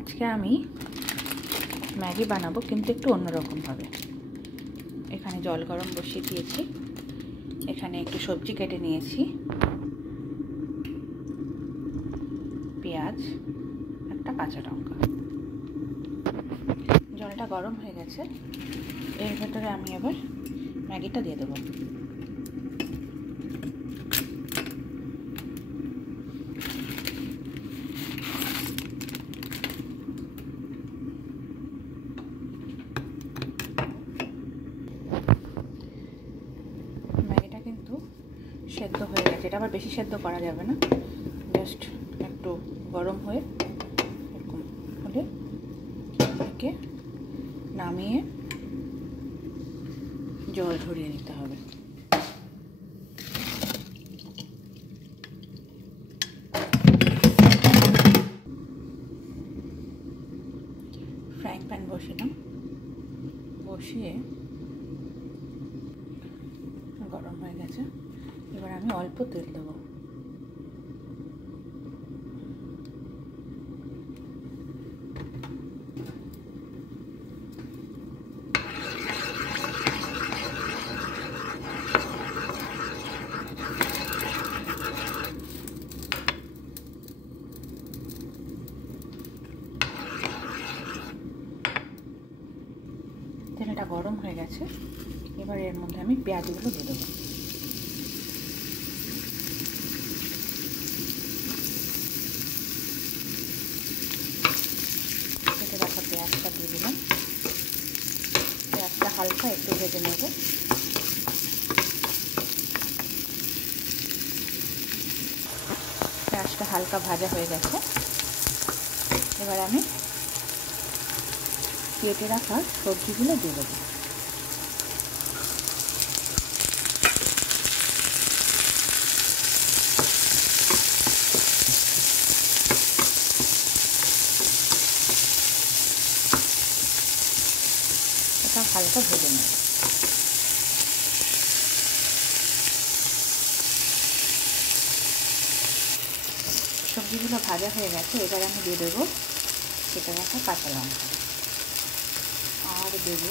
আজকে আমি ম্যাগি বানাবো, কিন্তু একটু অন্যরকম ভাবে। এখানে জল গরম বসিয়ে দিয়েছি, এখানে একটু সবজি কেটে নিয়েছি, পেঁয়াজ, একটা কাঁচা লঙ্কা। জলটা গরম হয়ে গেছে, এর ভেতরে আমি এবার ম্যাগিটা দিয়ে দেবো। ম্যাগিটা কিন্তু সেদ্ধ হয়ে গেছে, এটা আবার বেশি সেদ্ধ করা যাবে না, জাস্ট একটু গরম হয়ে এরকম হলে একে নামিয়ে জল ঝরিয়ে নিতে হবে। ফ্রাইং প্যান বসিয়ে বসিয়ে গরম হয়ে গেছে, এবার আমি অল্প তেল দেবো। তেলটা গরম হয়ে গেছে, এবার এর মধ্যে আমি পেঁয়াজগুলো দিয়ে দেবো। কেটে রাখা পেঁয়াজটা দিয়ে দিলাম। পেঁয়াজটা হালকা একটু ভেজে নেব। পেঁয়াজটা হালকা ভাজা হয়ে গেছে, এবার আমি কেটে রাখা সবজিগুলো দিয়ে দেবো। এটা হালকা ভেজে নেব। সবজিগুলো ভাজা হয়ে গেছে, এবার আমি দিয়ে দেবো কেটে রাখা কাঁচা লঙ্কা, আর দেবো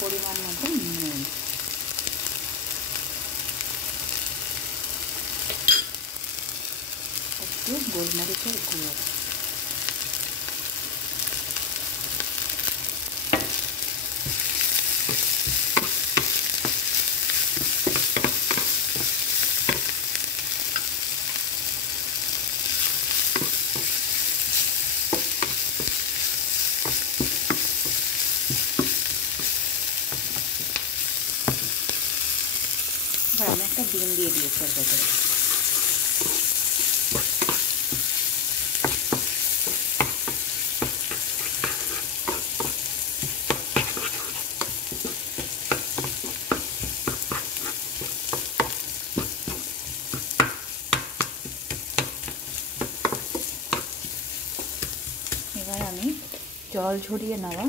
পরিমাণ মতো নুন, একটু গোলমরিচের গুঁড়ো, এবার আমি একটা ডিম দিয়ে দিয়েছি ওর ভেতরে। এবার আমি জল ঝরিয়ে নেওয়া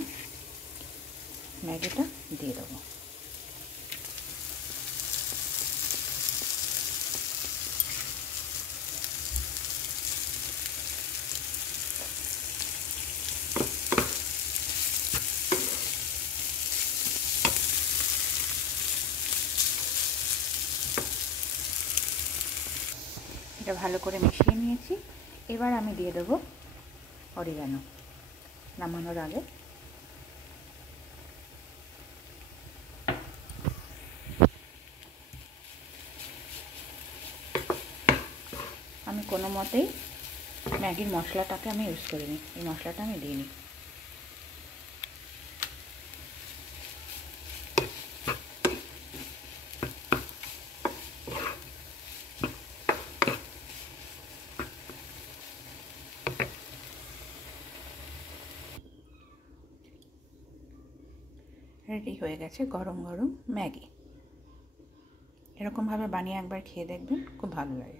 ম্যাগিটা দিয়ে দেবো। এটা ভালো করে মিশিয়ে নিয়েছি, এবার আমি দিয়ে দেবো অরিগানো নামানোর আগে। আমি কোনো মতেই ম্যাগির মশলাটাকে আমি ইউজ করিনি, এই মশলাটা আমি দিইনি। রেডি হয়ে গেছে গরম গরম ম্যাগি। এরকমভাবে বানিয়ে একবার খেয়ে দেখবেন, খুব ভালো লাগে।